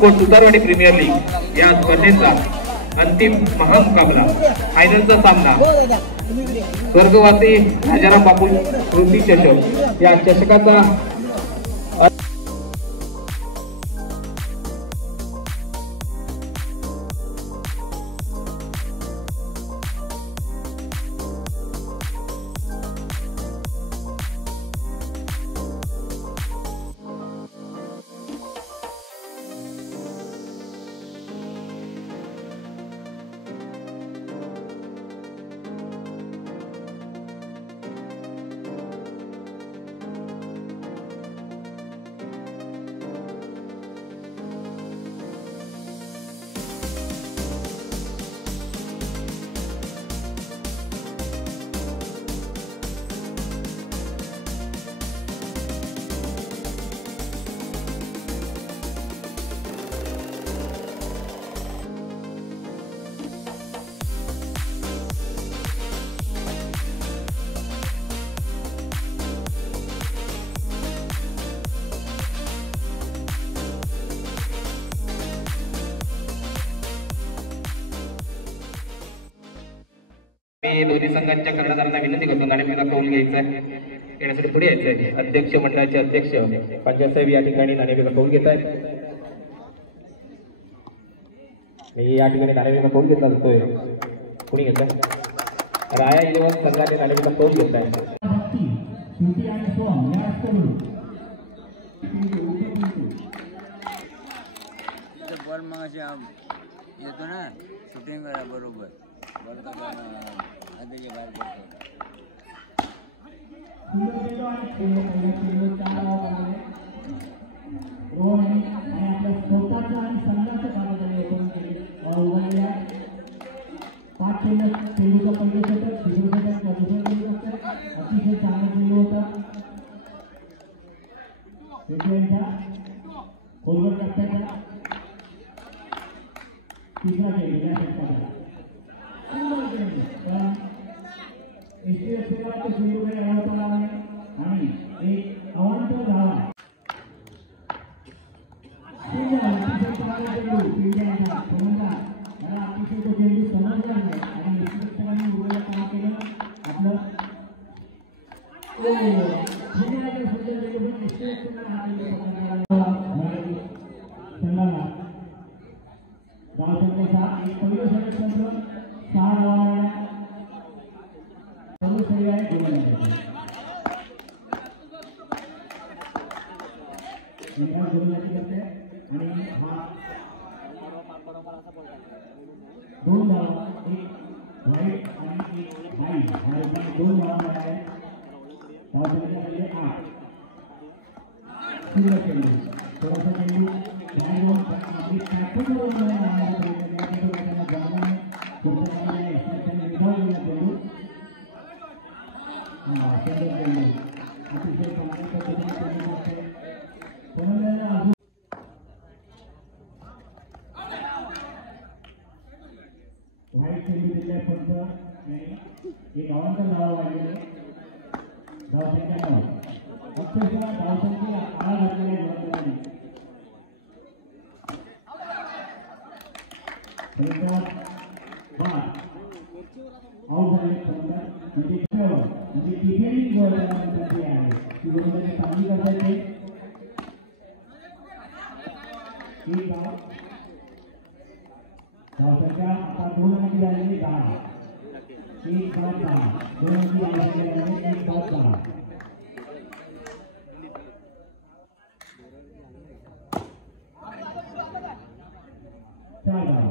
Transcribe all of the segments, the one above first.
को Sutarwadi premier league या स्पर्धेचा अंतिम महामुकाबला फायनलचा सामना स्वर्गवासी राजाराम बापू स्मृती चषक या चषकाचा दोन्ही संघांच्या कर्णधारांना विनंती करतो नाणेफेका कौल घ्यायचा आहे, येण्यासाठी पुढे यायचं आहे। अध्यक्ष मंडळाचे अध्यक्ष पंचायत साहेब या ठिकाणी नाणेफेका कौल घेत आहेत। मी या ठिकाणी नाणेफेका कौल घेतला जातोय, कुणी घेत आहे? राया 11 संघाने नाणेफेका कौल घेत आहे। बॉल मग येतो ना शूटिंग करा बरोबर आधीचे बाहेर पडतो। अतिशय चांगला खेळ होता कोलगट टप्प्याचा तिसरा खेळ या टप्प्याचा आणि एक अवांतर धावा अतिशय तो चेंडू समजला नाही आणि निश्चितपणे उघडलं काम केलं आपलं संघाला धावसंख्येचा एक पहिलं संरक्षण 6 धावा सर्व सही आहे गोलंदाजी करते आणि हा 2 धावा एक वाईट आणि एक बाई आणि 2 धावा मिळाल्या धावसंख्येमध्ये 8 सुरू केली थोडासा चेंडू आपली टॅकल अतिशय चांगल्या पद्धतीने वाईट चेंडू दिल्यापर्यंत एक अवांतर धावा वाढलेले धावसंख्या 9 अक्षरशः धावसंख्येला आळा घातलेल्या गोलंदाजांनी आउट झाले म्हणजे डिफेंडिंग गोलंदाजी आहे ती गोलंदाजी चांगली करतायचे एक धाव धावसंख्या आता 2 अंकी झालेली 10 एक धाव 10 2 अंकी झालेले एक धाव 10 4 धाव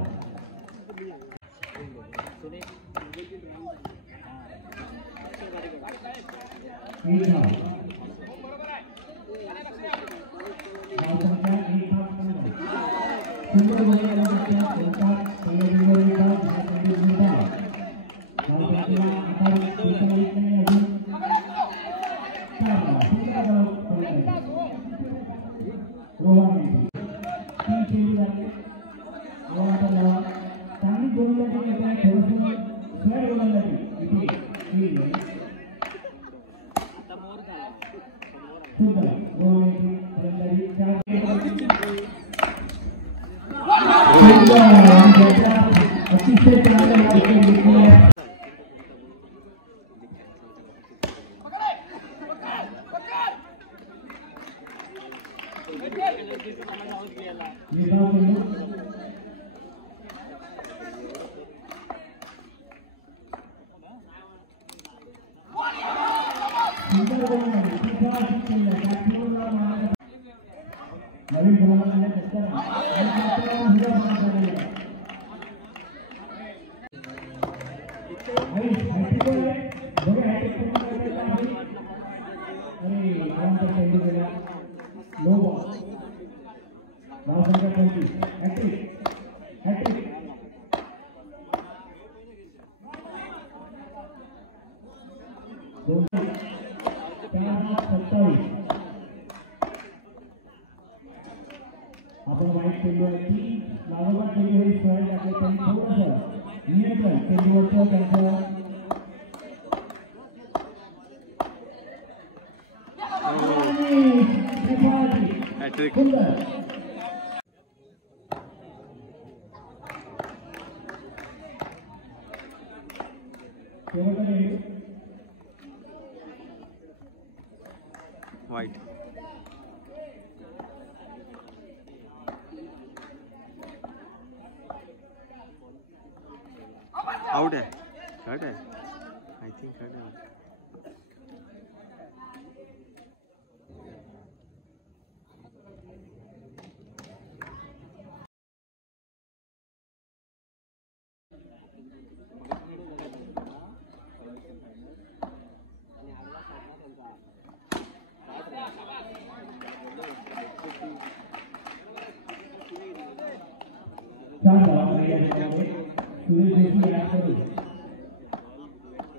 नवीन गुलाबाला असताना आपण वाईट चेंडूवरती लागोपाठ चेंडू सोय टाकले त्यांनी थोडंसं नियंत्रण चेंडूवरचं त्यांचं सुंदर वाईट आउट है शॉट है आई थिंक शॉट है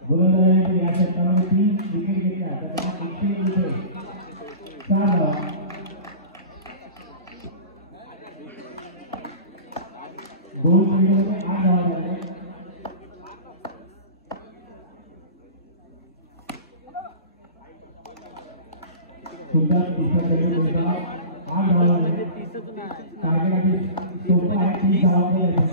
गोलंदाजांनी या षटकामध्ये 3 विकेट घेतल्या तर त्यांना 101 विकेट 4 धावा दोन चेंडूमध्ये 8 धावा झाल्या सुद्धा तिसऱ्या चेंडूमध्ये 8 धावा झाल्या टार्गेट सोपं आहे 30 धावा झाल्या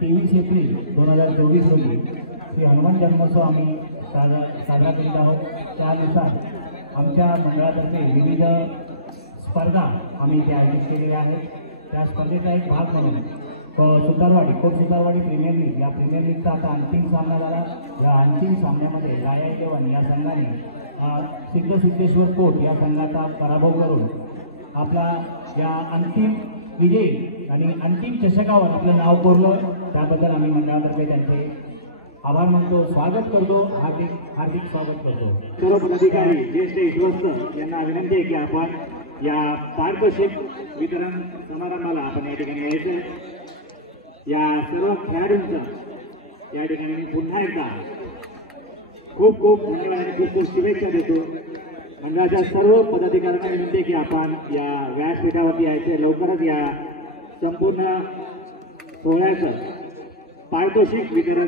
तेवीस एप्रिल 2024 रोजी श्री हनुमान जन्मोत्सव आम्ही साजरा करीत आहोत. त्यानुसार आमच्या मंडळातर्फे विविध स्पर्धा आम्ही इथे आयोजित केलेल्या आहेत. त्या स्पर्धेचा एक भाग म्हणून सुतारवाडी सुतारवाडी प्रीमियर लीग या प्रीमियर लीगचा आता अंतिम सामना झाला. या अंतिम सामन्यामध्ये लाया 11 या संघाने सिद्धेश्वर कोट या संघाचा पराभव करून आपला या अंतिम विजयी आणि अंतिम चषकावर आपलं नाव कोरलं. त्याबद्दल आम्ही मंडळातर्फे त्यांचे आभार मानतो, स्वागत करतो, हार्दिक स्वागत करतो. सर्व पदाधिकारी ज्येष्ठ विश्वस्त यांना विनंती आहे की आपण या पारितोषिक वितरण समारंभाला आपण या ठिकाणी यायचं. या सर्व खेळाडूंचं या ठिकाणी मी पुन्हा एकदा खूप खूप धन्यवाद आणि खूप खूप शुभेच्छा देतो. मंडळाच्या सर्व पदाधिकाऱ्यांना विनंती की आपण या व्यासपीठावरती यायचे, लवकरच या संपूर्ण सोहळ्याचं पारितोषिक वितरण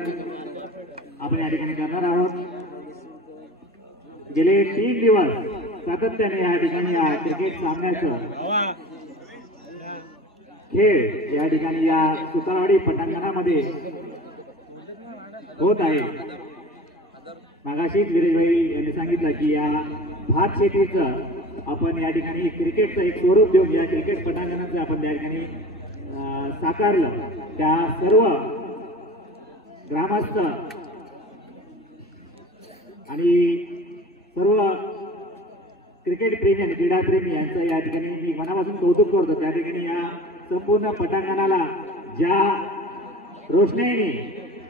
आपण या ठिकाणी करणार आहोत. गेले 3 दिवस सातत्याने या ठिकाणी या क्रिकेट सामन्याचं खेळ या ठिकाणी या सुतारवाडी पटांगणामध्ये होत आहे. मागाशीच विरेशभाई यांनी सांगितलं की या भात शेतीचं आपण या ठिकाणी क्रिकेटचं एक स्वरूप देऊन या क्रिकेट पटांगणाचं आपण त्या ठिकाणी साकारलं. त्या सर्व ग्रामस्थ आणि सर्व क्रिकेट प्रेमी आणि क्रीडा प्रेमी यांचं या ठिकाणी मी मनापासून कौतुक करतो. त्या ठिकाणी या संपूर्ण पटांगणाला ज्या रोषणाईने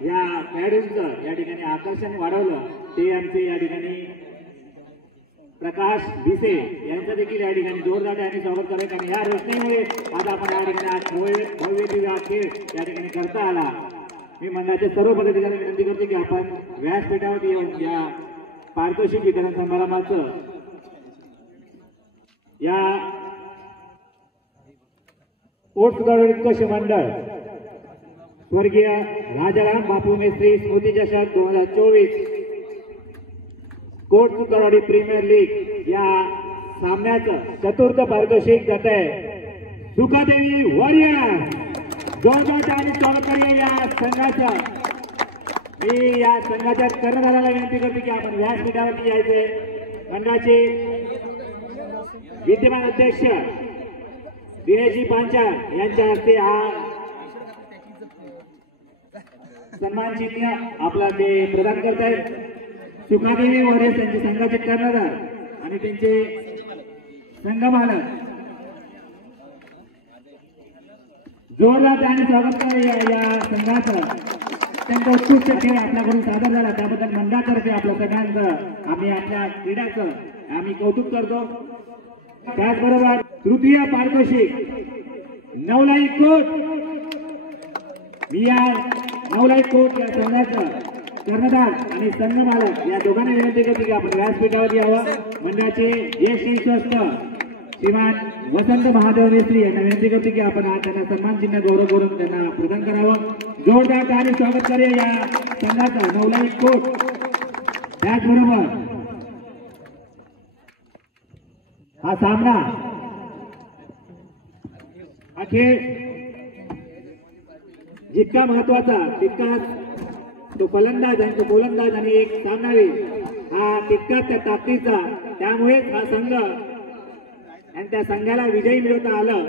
या खेळाडूंचं या ठिकाणी आकर्षण वाढवलं ते आमचे या ठिकाणी प्रकाश भिसे यांचं देखील या ठिकाणी जोरदार आणि स्वागत करायचं. आणि या रोषणाईमुळे आज आपण या ठिकाणी आज भव्य दिव्य खेळ या ठिकाणी करता आला. मी मंडळाच्या सर्व पदाधिकाऱ्यांना विनंती करते की आपण व्यासपीठावर येऊन या पारितोषिक वितरण समारंभाचं या स्पोर्ट्स उत्कर्ष मंडळ स्वर्गीय राजाराम बापू मेस्त्री स्मृती चषक 2024 कोर्ट सुतारवाडी प्रीमियर लीग या सामन्याचं चतुर्थ पारितोषिक जात आहे. सुखादेवी वॉरियर जोरदार आणि स्वागत या संघाचं. मी या संघाच्या कर्णधाराला विनंती करते की आपण व्यासपीठावरती यायचे. मंडळाचे विद्यमान अध्यक्ष दिनेशजी पांचाळ यांच्या हस्ते हा सन्मान चिन्ह आपला ते प्रदान करत आहेत. सुखादेवी वॉरियर्स यांचे संघाचे कर्णधार आणि त्यांचे संघमालक जोरदार आणि स्वागत करूया या संघाचं. त्यांचा उत्कृष्ट खेळ आपल्याकडून सादर झाला त्याबद्दल मंडळातर्फे आपल्या सगळ्यांचं आम्ही आपल्या क्रीडाचं आम्ही कौतुक करतो. त्याचबरोबर तृतीय पारितोषिक नवलाई कोट. मी या नवलाई कोट या संघाचं कर्णधार आणि संघमालक या दोघांना विनंती करते की आपण व्यासपीठावर यावं. मंडळाचे ज्येष्ठ विश्वस्त श्रीमान वसंत महादेव मेस्त्री यांना विनंती करते की आपण आज त्यांना सन्मान चिन्ह गौरव करून त्यांना प्रदान करावं. जोरदार आणि स्वागत करूया या संघाचं नवलाई कोट. त्याचबरोबर हा सामना हा खेळ जितका महत्वाचा तितकाच तो फलंदाज आणि तो गोलंदाज आणि एक सामनावीर हा तितकाच त्या ताकदीचा. त्यामुळेच हा संघ आणि त्या संघाला विजयी मिळवता आलं.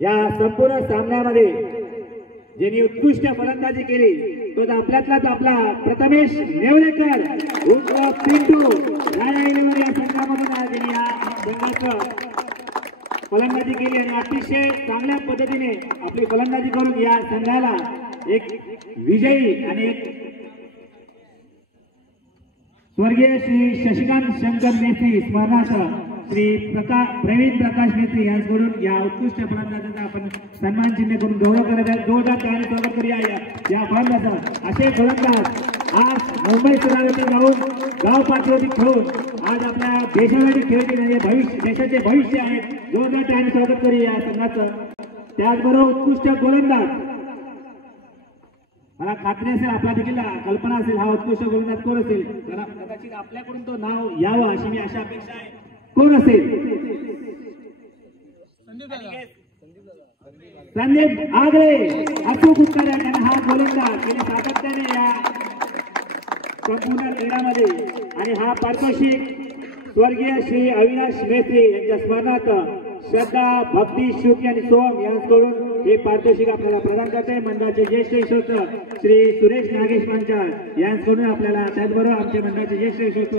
या संपूर्ण सामन्यामध्ये ज्यांनी उत्कृष्ट फलंदाजी केली तो आपल्यातलाच आपला प्रथमेश नेवलेकर उर्फ पिंटू या संघामधून ज्यांनी या संघाचं फलंदाजी केली आणि अतिशय चांगल्या पद्धतीने आपली फलंदाजी करून या संघाला एक विजयी आणि एक स्वर्गीय श्री शशिकांत शंकर मेस्त्री स्मरणार्थ श्री प्रवीण प्रकाश मेस्त्री यांच्याकडून या उत्कृष्ट फलंदाजाचा आपण सन्मान चिन्ह करून गौरव करत आहे. जोरदार आणि स्वागत करूया या फलंदाजाचा. असे फलंदाज आज मुंबई सुरावरती जाऊन गाव पातळीवरती खेळून आज आपल्या देशासाठी खेळतील भविष्य देशाचे भविष्य आहे. जोरदार आणि स्वागत करूया या संघाचं. त्याचबरोबर उत्कृष्ट गोलंदाज मला खात्री असेल आपला देखील कल्पना असेल हा उत्कृष्ट गोलंदाज कोण असेल. त्याला कदाचित आपल्याकडून तो नाव यावं अशी मी अशा अपेक्षा आहे. कोण असेल? संदीप आगळे. अचूक उत्तर आहे. कारण हा गोलंदाज गेल्या सातत्याने या संपूर्ण क्रीडामध्ये आणि हा पारितोषिक स्वर्गीय श्री अविनाश मेस्त्री यांच्या स्मरणार्थ श्रद्धा भक्ती शुक आणि सोम यांच्याकडून हे पारितोषिक आपल्याला प्रदान करते. मंडळाचे ज्येष्ठ विश्वस्त श्री सुरेश नागेश पांचाळ यांच्याकडून आपल्याला. त्याचबरोबर आमच्या मंडळाचे ज्येष्ठ विश्वस्त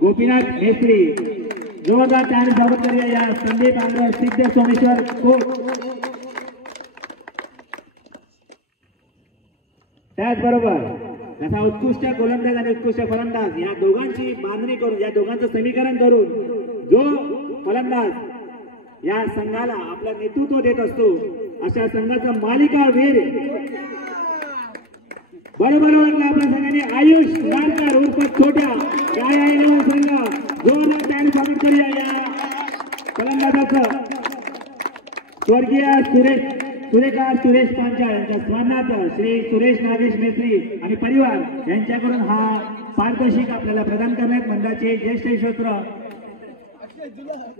गोपीनाथ मेस्त्री. जोरदार आणि स्वागत करूया या संदीप आंध्र सिद्ध सोमेश्वर कोट. त्याचबरोबर त्याचा उत्कृष्ट गोलंदाज आणि उत्कृष्ट फलंदाज या दोघांची बांधणी करून या दोघांचं समीकरण करून जो फलंदाज या संघाला आपलं नेतृत्व देत असतो अशा संघाचा मालिका वीर बरोबर आपण सगळ्यांनी आयुष नारकर उर्फ छोट्या राया इलेव्हन संघ जोरदार टाळी स्वागत करूया या फलंदाजाचं. स्वर्गीय सुरेश पांचाळ यांच्या स्मरणार्थ श्री सुरेश नागेश मेत्री आणि परिवार यांच्याकडून हा पारितोषिक आपल्याला प्रदान करण्यात मंडळाचे ज्येष्ठ श्रोत्र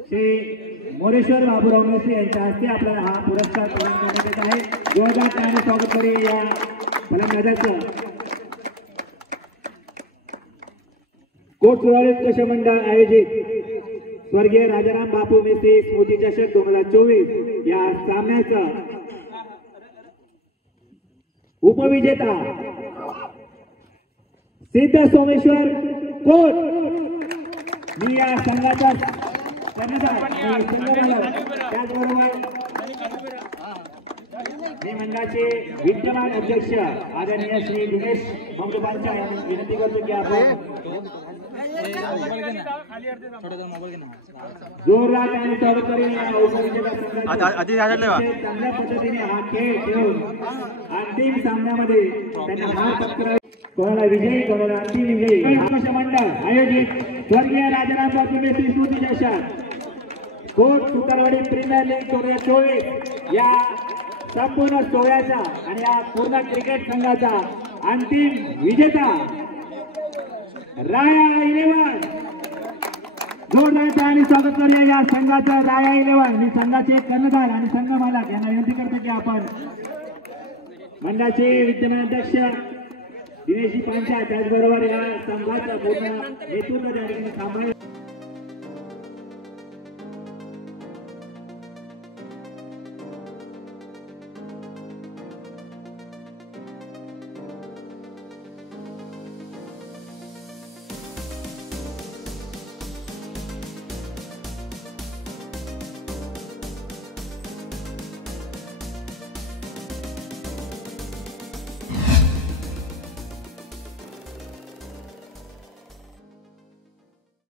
श्री मोरेश्वर बाबूराव मेत्री यांच्या हस्ते आपल्याला हा पुरस्कार प्रदान करण्यात येत आहे. जोरदार टाळ्याने स्वागत करूया या फलंदाजाचं. कोट सुराळे कश मंडळ आयोजित स्वर्गीय राजाराम बापू मेत्री स्मृती चषक 2024 या सामन्याचा उपविजेता सिद्ध सोमेश्वर कोट. मी या संघाचा त्याचबरोबर मी मंडळाचे विद्यमान अध्यक्ष आदरणीय श्री दिनेश मंगलपांचा यांना विनंती करतो की आपण जोरदार त्याने स्वागत करून चांगल्या पद्धतीने हा खेळ खेळून अंतिम सामन्यामध्ये त्यांना हार पत्करावे. कोणाला विजयी कोणाला अंतिम विजयी मंडळ आयोजित स्वर्गीय राजाराम बापू मेत्री स्मृती चषक कोट सुतारवाडी प्रीमियर लीग 2024 या संपूर्ण सोहळ्याचा आणि या पूर्ण क्रिकेट संघाचा अंतिम विजेता राया इलेव्हन. जोरदार आणि स्वागत करूया या संघाचा राया इलेव्हन. मी संघाचे कर्णधार आणि संघ मालक यांना विनंती करतो की आपण मंडळाचे विद्यमान अध्यक्ष दिनेशजी पांचाळ त्याचबरोबर या संघाचं पूर्ण नेतृत्व त्या ठिकाणी सांभाळ